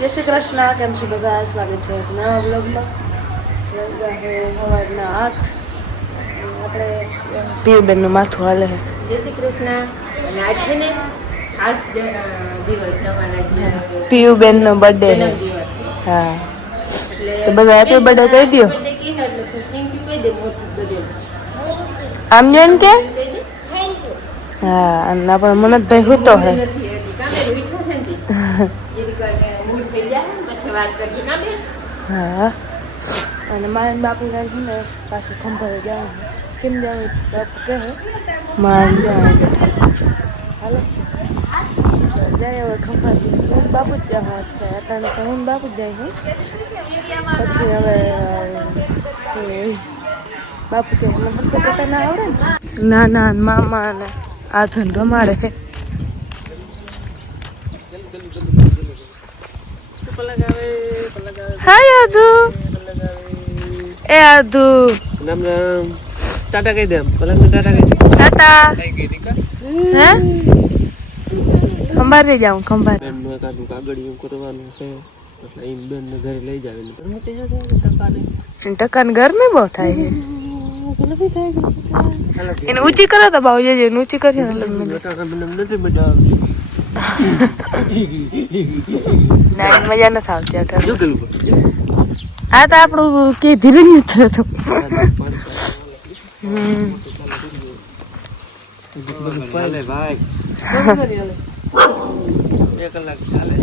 જય શ્રી કૃષ્ણ, કેમ છો બધા? સ્વાગત છે નવા વ્લોગમાં. સવારના 8 આપણે પીયુબેનનું માથું હાલે છે. જય શ્રી કૃષ્ણ. અને આજ છે ને ખાસ દિવસ તમારા પીયુબેનનો બર્થડે છે. જન્મદિવસ હા, એટલે તો બધા હેપી બર્થડે કહી દો. બર્થડે કી ને એટલે થેન્ક યુ કહી દે મોટું બધે. આમ જેમ કે કહી દે. હા, અને આપણે મનતભાઈ હું તો હે નથી એટલે કામે વીઠો છે ને મૂળ થઈ જાય પછી વાત કરજો ના બેન. હા, અને મારા બાપુ છે ને પાછું ખંભાળે જવાનું કેમ જવાનું બાપુ કહે મારે જવાનું. હાલો જાય હવે ખંભાળી હું બાપુ જ જવા અત્યારે તો હું બાપુ જ જાય છે. પછી હવે બાપુ કે મને પતા ના આવડે ને ના ના મામા ને આધન રમાડે છે. હાય આદુ એ આદુ રામ રામ ટાટા કહી દે પલંગ ટાટા કહી દે ટાટા કઈ ગઈ દીકા હે ખંભાર લઈ જાઉં ખંભાર બેન નું એકાદું કાગળિયું કરવાનું છે એટલે એમ બેન ને ઘરે લઈ જાવે ને પરમતે છે ટકા નહીં ટકાને ગરમી બહુ થાય છે. એને ઊંચી કરો તો બાઉ જજે ઊંચી કરી ટકા મને નથી મજા આવતી ના મજા નથી આવતી અત્યારે. શું કરું આ તો આપણું કે ધીરે જ નથી રહેતું. ચાલે ભાઈ 2 કલાક ચાલે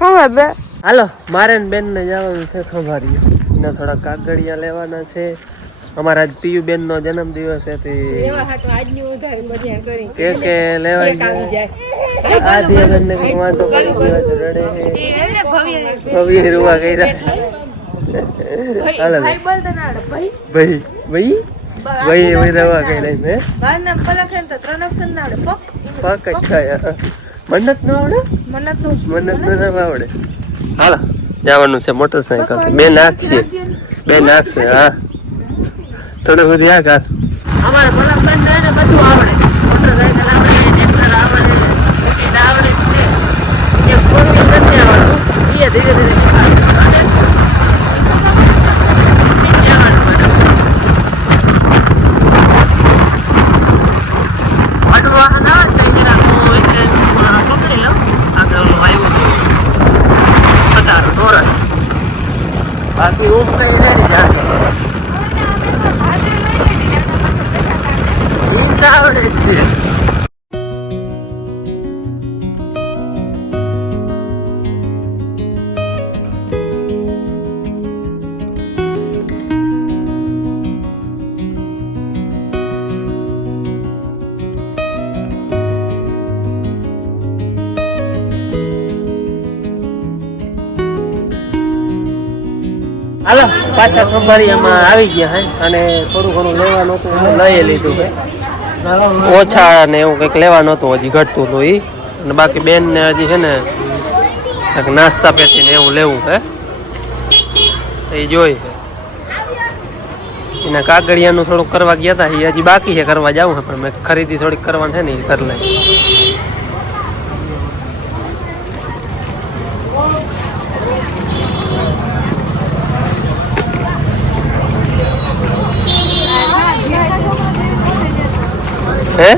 હું હવે હાલો મારે ને બેન ને જવાનું છે ખંભાળી એના થોડા કાગળિયા લેવાના છે. અમારા આજ પીયુબેન નો જન્મદિવસ છે તે કેક લેવાઈ જાય. આ બેન ને કઈ વાંધો પડી ગયો તો રડે છે ભવ્ય રૂવા કર્યા. હાલો ભાઈ ભાઈ ભાઈ ભાઈ રવા કર્યા મેં બારના પલક હે તો 3 અક્ષર ના આવડે પાક જ ખાયા મન્નત ન આવડે મન્નત ન આવડે. હાલો જવાનું છે મોટરસાયકલ બે નાખશે હા થોડું બધું યાદ હાલ અમારે ભલા ફ્રેન્ડ ને બધું આવડે મોટરસાયકલ આવડે ટ્રેક્ટર આવડે સ્કૂટર આવડે છે એ ફોર વ્હીલ નથી આવડતું એ ધીરે ધીરે બાકી હું કઈ રેડી જા આવડે છે. હાલો પાછા ખંભાળિયામાં આવી ગયા હે અને થોડું ઘણું લેવાનું હતું લઈ લીધું હે ઓછા ને એવું કંઈક લેવાનું હતું હજી ઘટતું હતું એ અને બાકી બેન ને હજી છે ને કંઈક નાસ્તા પેટી ને એવું લેવું હે એ જોઈ એના કાગળિયાનું થોડુંક કરવા ગયા હતા એ હજી બાકી છે કરવા જવું છે પણ મેં ખરીદી થોડીક કરવાની છે ને એ કરી લઈ. હે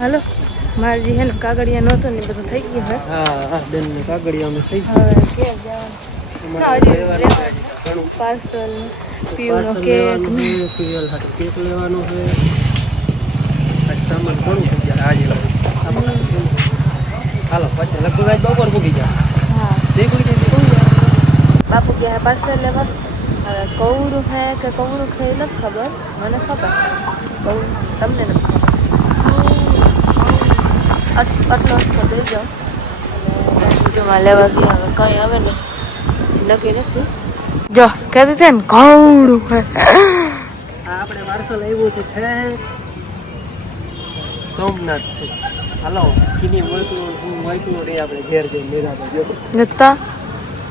હાલો મારી હે ને કાગળિયા નહોતો ને બધું થઈ ગયું હે. હા બેન ને કાગળિયાનું થઈ હવે ઘેર જવાનું પાર્સલ પીવાનો કેક કેક લેવાનો છે સામાન ઘણું થઈ જાય આજે હાલો પછી લગભગ આજ બપોર પૂકી જાય. હા બાપુ ગયા પાર્સલ લેવા. હવે કૌરું હે કે કૌરું ખાઈ નથી ખબર મને ખબર કૌરું તમને નથી ખબર. આટલો દઈ જાઓ અને બીજુંમાં લેવા ગયા હવે કંઈ આવે ને નક્કી નથી. જો કહેતી છે ને કૌરું હે આપણે પાર્સલ આવ્યું છે સોમનાથ હાલો કીની વાયકું રે આપણે ઘેર જઈને મેળા જો નતા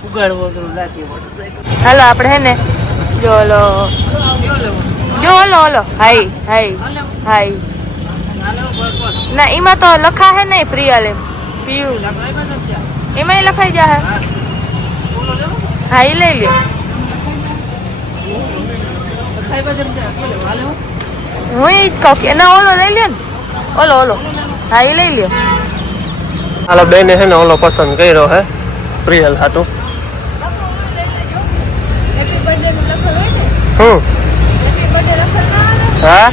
ઉગાડવો તો લાગી મોટરસાઇકલ. હાલો આપણે હે ને જો ઓલો હાઈ હાઈ ના એમાં તો લખા હે નહીં પ્રિયલ એમ પીયું એમાં લખાઈ જા હે હા એ લઈ લ્યો હું એ જ કહું કે ના ઓલો લઈ લ્યો ને ઓલો હા એ લઈ લ્યો હાલો બેને હે ને ઓલો પસંદ કર્યો હે પ્રિયલ હાટું હા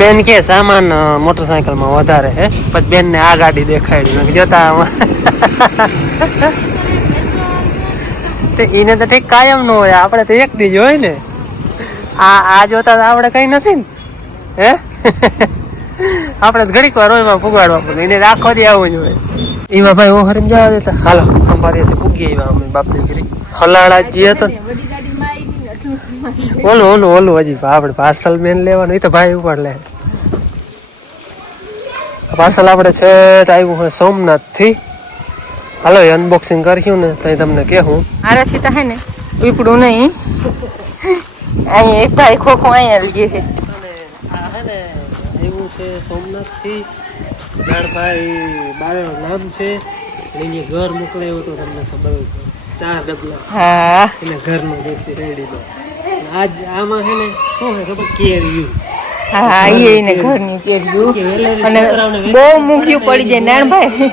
બેન કે સામાન મોટરસાયકલ માં વધારે હે પછી બેન ને આ ગાડી દેખાડી જોતા એને તો ઠીક કાયમ નો હોય આપડે તો એક દી જ હોય ને આ જોતા આપડે કઈ નથી ને હે આપડે ઘડીક વાર હોય પુગાડવા પડે એને રાખો દે આવું જ હોય એમાં ભાઈ હું હરીમ જવા દેતા હાલો ખંભારી પૂગી આવ્યા અમે બાપની ઘરે હલાડા જે હતો ને ઓલું હજી આપડે પાર્સલ મેન લેવાનું એ તો ભાઈ ઉપર લે પાર્સલ આપડે છે આવ્યું હોય સોમનાથ થી હાલો અનબોક્સિંગ કર્યું ને તો તમને કેવું આરાથી તો હે ને ઉપડું નહીં અહીંયા એક ભાઈ ખોખો અહીંયા લઈએ છે એવું છે સોમનાથ થી જાણભાઈ બાળાનું નામ છે એને ઘર મોકલાયું તો તમને ખબર હોય 4 ડબલા હા એને ઘરનો દેશી રેડી દો આજ આમાં છે ને શું છે ખબર કેરીયું હા એને ઘરની કેરીયું અને બહુ મૂંઘ્યું પડી જાય નાનભાઈ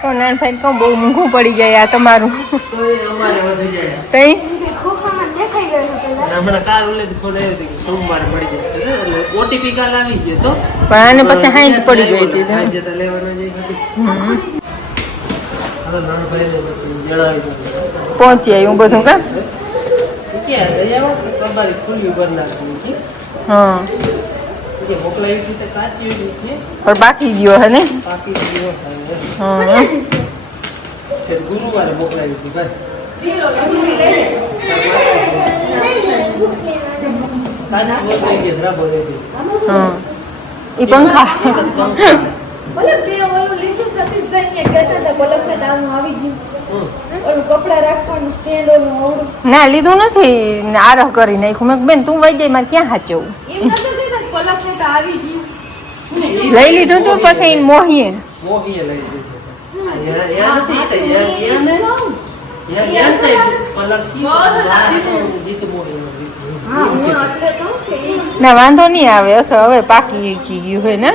તો નાનભાઈ કહું બહુ મૂંઘું પડી જાય આ તમારું અમારે વધી જાય તઈ હમણાં કાલ ઓલે ફોન આવ્યો હતો કે સોમવારે મળી જશે એટલે ઓટીપી કાલ આવી ગયો તો પણ આને પછી હાંજ પડી ગઈ હતી આજે તો લેવાનો જઈ હતી હવે નાનભાઈ ને પછી જણાવી દીધું પહોંચી આવ્યું બધું કા ક્યાં દયાવા કબારી ખુલ્યું કરી નાખ્યું હા કે મોકલાવી હતી તો કાચી હતી પણ બાકી ગયો હે ને બાકી ગયો હા છે ગુરુવારે મોકલાવી હતી ભાઈ હા ઈ પંખા ના લીધું નથી આરહ કરી નાખ્યું મેં બેન તું વઈ જાય મારે ક્યાં હાચવું લઈ લીધું તું પછી મોહીએ ના વાંધો નહીં આવે અસર હવે પાકી ગયું હોય ને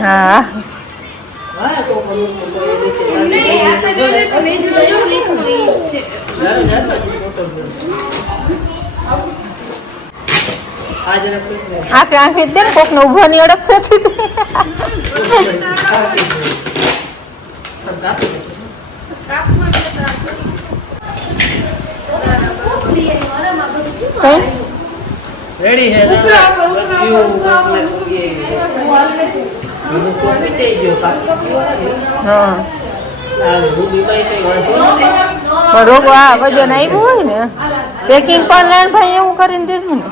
હા આંખે દે ને કોક ને ઉભવાની અડક નથી રેડી હે રોગો આ વજન આવ્યું હોય ને પેકિંગ પણ નાનભાઈ એવું કરીને દેશું ને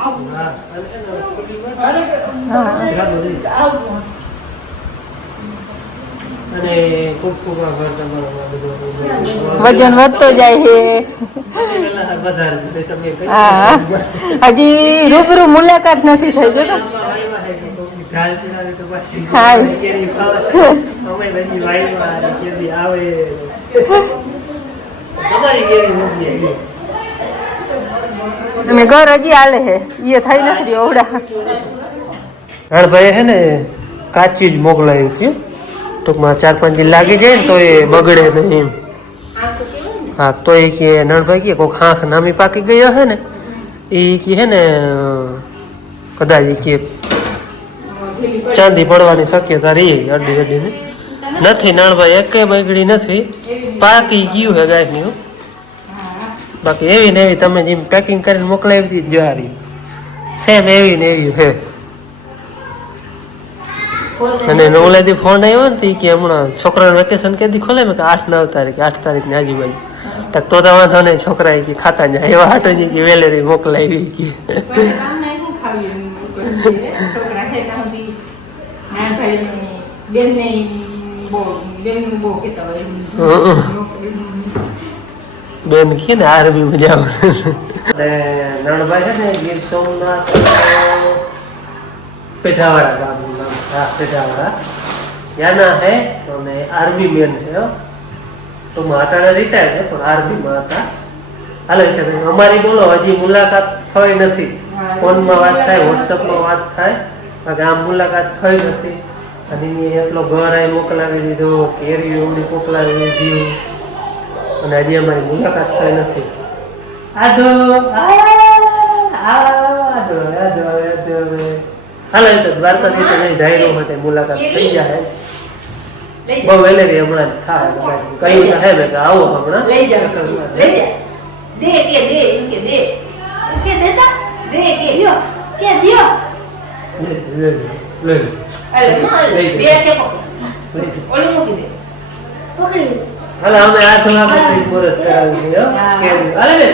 વજન વધતો જાય છે હા હજી રૂબરૂ મુલાકાત નથી થઈ જતો અને ઘર હજી હાલે છે એ થઈ નથી ઓવડા ભાઈ હે ને કાચી જ મોકલાયું છે ટૂંકમાં 4-5 દિન લાગી જાય ને તો એ બગડે નહીં હા તો એ કે નણભાઈ કે કોઈક આંખ નામી પાકી ગયો હે ને એ કે હે ને કદાચ કે ચાંદી પડવાની શક્યતા રહી અડી અડીને નથી નાણભાઈ એકે બગડી નથી પાકી ગયું હે ગાયની બાકી એવી ને એવી તમે જેમ પેકિંગ કરીને મોકલાવી હતી જ્વારી સેમ એવી ને એવી હે અને ઓલાથી ફોન આવ્યો ને કે હમણાં છોકરાનું વેકેશન કેદી ખોલે મેં કે 8-9 તારીખે 8 તારીખની આજુબાજુ તક તો વાંધો નહીં છોકરા કે ખાતા જાય એવા હાટો કે વેલેરી મોકલાવી કે બેન કે ને આરબી મજા આવે નણભાઈ છે ને ગીર સોમનાથ પેઢાવાળા ગામનું નામ પેઢાવાળા ત્યાંના હે અને આર્મી મેન છે તો માટાણા રિટાયર્ડ છે પણ આર્મીમાં હતા હાલે અમારી બોલો હજી મુલાકાત થઈ નથી ફોનમાં વાત થાય વોટ્સઅપમાં વાત થાય બાકી આમ મુલાકાત થઈ નથી અને એટલો ઘર અહીં મોકલાવી દીધો કેરી એવડી મોકલાવી દીધી અને હજી અમારી મુલાકાત થઈ નથી આધો હાલો તો દ્વારકા દેશે નહીં ધાયરો માટે મુલાકાત થઈ જાય બહુ વેલેરી હમણાં થાય કઈ હે મેં કે આવો હમણાં લઈ જાવ લઈ જા દે કે દે કે દે કે દેતા દે કે લ્યો કે દિયો લે અલે દે કે ઓલું મૂકી દે પકડી હાલો અમે આ થોડા પછી પૂરત કરાવી છે કે હાલે ને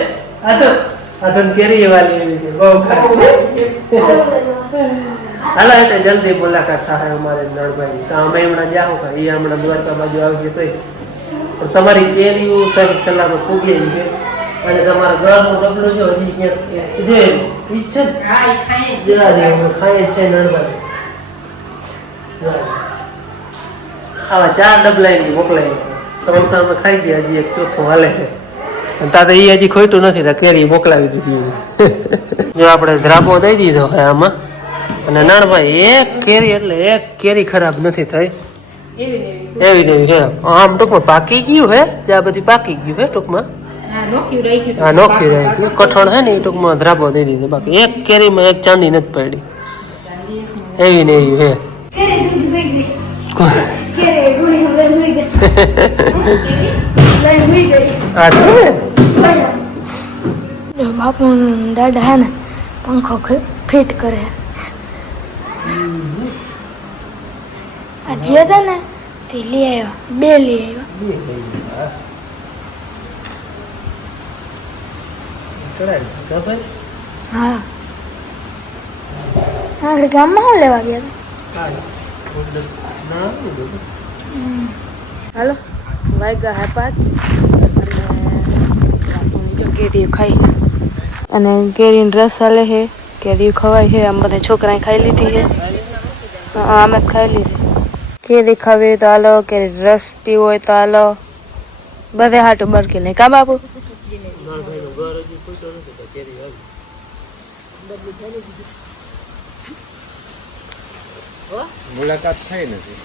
આ તો કેરી વાલી એવી છે બહુ ખાય હાલો એટલે જલ્દી મુલાકાત થાય અમારે નળભાઈ તો અમે હમણાં જાઓ કે એ હમણાં દ્વારકા બાજુ આવી તો પણ તમારી કેરીઓ સહી સલામત પૂગી છે અને તમારા ઘરનું ડબલું જો હજી ક્યાંક જો ઈ છે ને ખાય છે નળભાઈ આવા 4 ડબલા મોકલાય 3 તો અમે ખાઈ ગયા હજી એક ચોથું હાલે છે તા તો એ હજી ખોટું નથી કેરી મોકલાવી દીધી જો આપણે ધ્રાપો દઈ દીધો હોય આમાં અને નાનભાઈ એક કેરી એટલે એક કેરી ખરાબ નથી થઈ એવી નહીં છે આમ ટૂંકમાં પાકી ગયું હે જ્યાં બધી પાકી ગયું હે ટૂંકમાં હા નોખી રહી ગયું કઠણ હે ને એ ટૂંકમાં ધ્રાપો દઈ દીધો બાકી એક કેરીમાં એક ચાંદી નથી પડી એવી ને એવી હે બાપુ દાદા હે ને પંખો ફિટ કરે આ ગયા હતા ને તે લઈ આવ્યા 2 લઈ આવ્યા હા આગળ ગામમાં શું લેવા ગયા હતા હાલો વાગ્યા હે 5 કેરી ખાઈ અને કેરીનો રસ હાલે છે કેરી ખવાય છે આમ બધા છોકરાએ ખાઈ લીધી છે અમે ખાઈ લીધી કેરી ખાવી હોય તો હાલો કેરી રસ પીવો હોય તો હાલો બધે હાટું બરકી નહીં કા બાપુ મુલાકાત થઈ નથી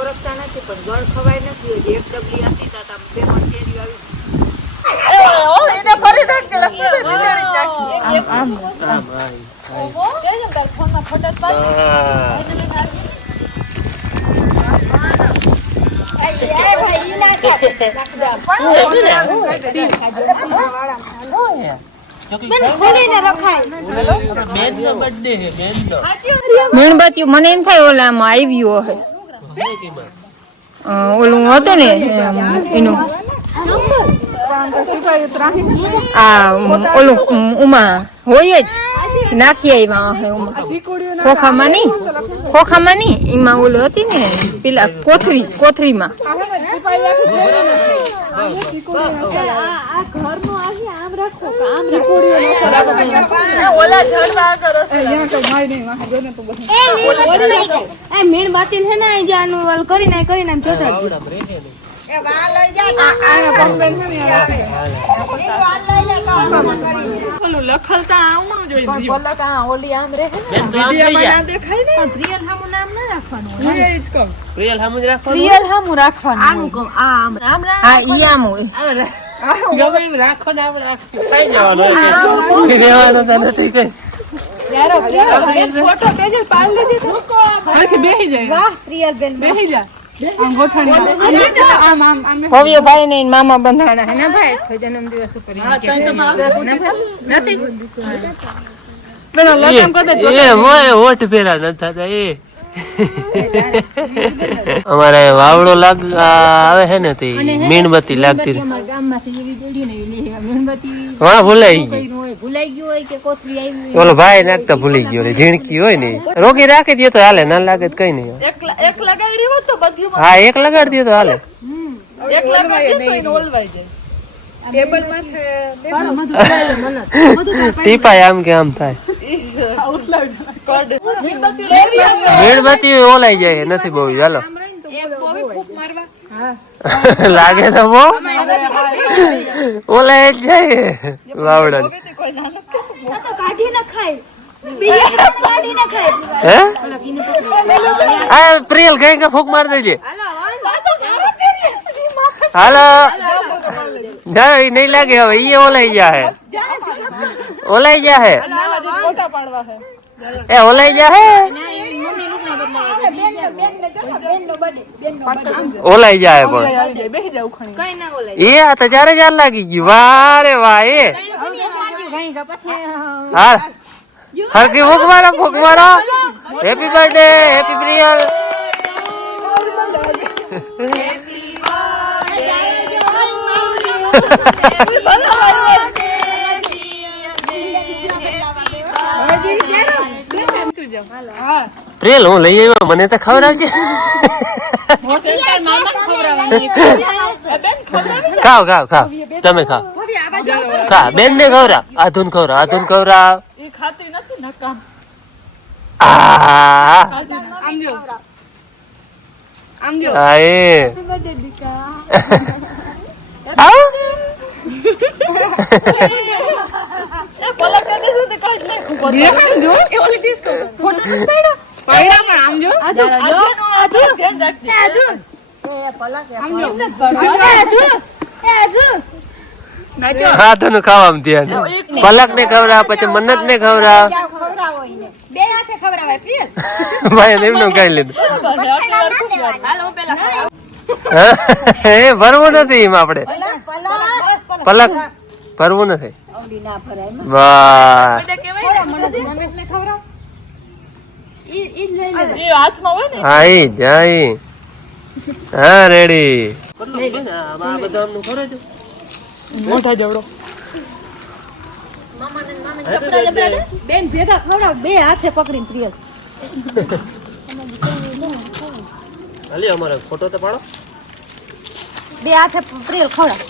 ઓળખતા નથી પણ ગળ ખવાય નથી એક ડબલી હતી તો બે પણ કેરી આવી મીણબત્તી મને એમ થાય ઓલામાં આવ્યું હે ઓલું હતું ને એનું આ ઓલું ઉમા હોય જ નાખી આવ્યા ખોખામાં ની એમાં ઓલું હતી ને પેલા કોથરીમાં મીણબત્તી છે ને જાનું કરીને જોતા લખલતા આવણું જોઈએ ઓલી આમ રે પ્રિયલ હામુ નામ ના રાખવાનું પ્રિયલ હામુ જ રાખવાનું પ્રિયલ હામુ રાખવાનું આનું કહું આમ આમ આ ઈ આમ હોય ગમે એમ રાખો ને આપણે થઈ જવાનું રહેવાનું તો નથી કઈ યાર પ્રિયલ ફોટો પેજે પાડ લીધી તો બેહી જાય વાહ પ્રિયલ બેન બેહી જા ભવ્ય ભાઈ ને મામા બંધાણા હે ને ભાઈ જન્મદિવસ ઉપર નથી મોય હોઠ ફેરા ન થતા એ અમારે વાવડો આવે છે ને તે મીણબત્તી લાગતી હા ભૂલાઈ ગઈ ઓલો ભાઈ નાખતા ભૂલી ગયો ઝીણકી હોય ને રોકી રાખી દે તો હાલે ના લાગે કઈ નહીં હા એક લગાડી દે તો હાલે ટીપાય આમ કે આમ થાય મીણબત્તી ઓલાઈ જાય નથી બહુ ચાલો લાગે તો બહુ ઓલાઈ જ જાય વાવડા પ્રિયલ કઈ કે ફૂક માર દેજે હાલો જાઓ નહીં લાગે હવે ઈ ઓલાઈ જાય ઓલાઈ જાય એ ઓલાઈ જાય ઓલાઈ જાય પણ એ આ તો 4000 લાગી ગયું વાહ રે વાહ એ હા હરકી ફૂક મારો happy birthday happy Priyal Priyal હું લઈ આવ્યો મને તો ખવડાવજે ખાવ ખાવ ખાવ તમે ખાવ ખા બેન ને ખવડાવ આધુન ખવડાવ હાથનું ખાવામાં ધ્યાન પલક ને ખવડાવ પછી મન્નત ને ખવડાવ ભાઈ એમનું કઈ લીધું એ ભરવું નથી એમ આપડે પલક ભરવું નથી વાહ હા ઈ જાય હા રેડી મોટા જવડો બેન ભેગા ખવડાવ બે હાથે પકડીને પ્રિયલ હાલી અમારે ફોટો તો પાડો બે હાથે પ્રિયલ ખવડાવ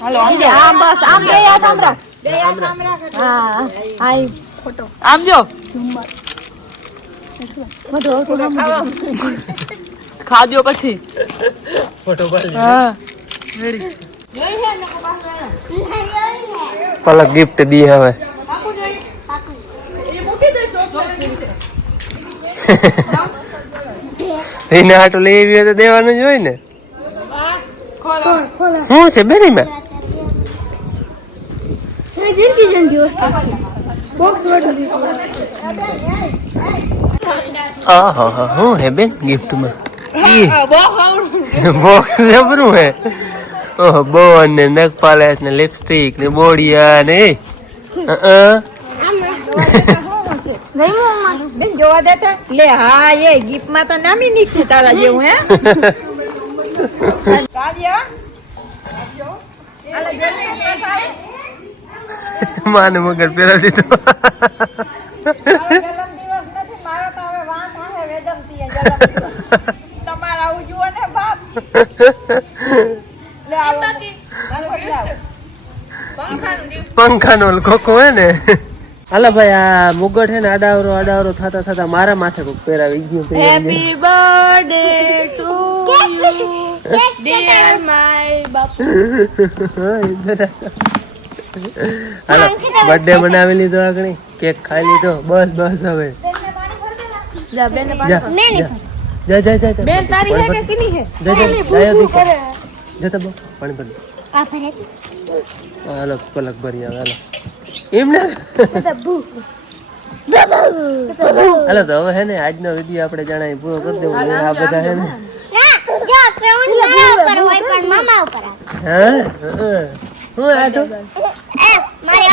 હાલો આમ બસ આમ બે હાથ આમ રાખ હા આઈ ફોટો આમ જો ખાજો પછી ફોટો પાડી હા રેડી પલક ગિફ્ટ દી હવે એને હાટો લઈ આવી હોય તો દેવાનું જ હોય ને શું છે બેની મેં હું હે બેન ગિફ્ટ માં બોક્સ જબરું હે ઓહ બોન ને નેક પાલિશ ને લિપસ્ટિક ને બોડિયા ને બેન જોવા દેતા લે હા એ ગિફ્ટ માં તો નામી નીકળ્યું તારા જેવું હે માને મગર પેલા દીધો તમારા આવું જુઓ ને બાપ પંખા નો ખોખો હે ને હાલો ભાઈ આ મુગટ હે ને આડાવરો થતા મારા માથે કોક પહેરાવી ગયું happy birthday to you dear my bapu હાલો બર્થડે મનાવી લીધો આગળ કેક ખાઈ લીધો બસ હવે જા બેન ને જા બેન તારી હે કે કિની હે જતા બો પાણી ભર હાલો પલક ભરી આવે હાલો એમ ને હાલો તો હવે હે ને આજનો વિડીયો આપણે જણાવી પૂરો કરી દેવો આ બધા હે ને મામા ઉપર હા હું આ તો મારે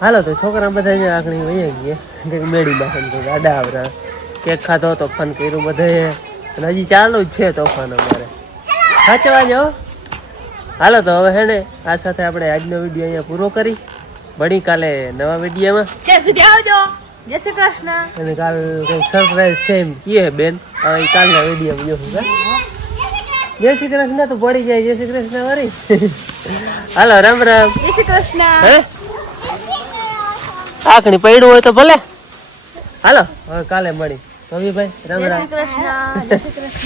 હાલો તો છોકરા બધા અહીંયા આખણી વહી ગયા મેળી બાસન તો ગાડા આવરા કેક ખાધો તો ફન કર્યું બધે અને હજી ચાલુ જ છે તોફાન અમારે સાચવા જાઓ. હાલો તો હવે હે ને આ સાથે આપણે આજનો વિડીયો અહીંયા પૂરો કરી બની કાલે નવા વિડીયોમાં. ત્યાં સુધી આવજો. જય શ્રી કૃષ્ણ. અને કાલ કંઈક સરપ્રાઈઝ છે એમ કીએ બેન હવે કાલના વિડીયોમાં જોશું કા. જય શ્રી કૃષ્ણ તો પડી જાય જય શ્રી કૃષ્ણ વારી. હાલો રામ રામ. જય શ્રી કૃષ્ણ. હે આખણી પડ્યું હોય તો ભલે. હાલો હવે કાલે મળી કવિભાઈ રામ જય રામ. શ્રી કૃષ્ણ. જય શ્રી કૃષ્ણ.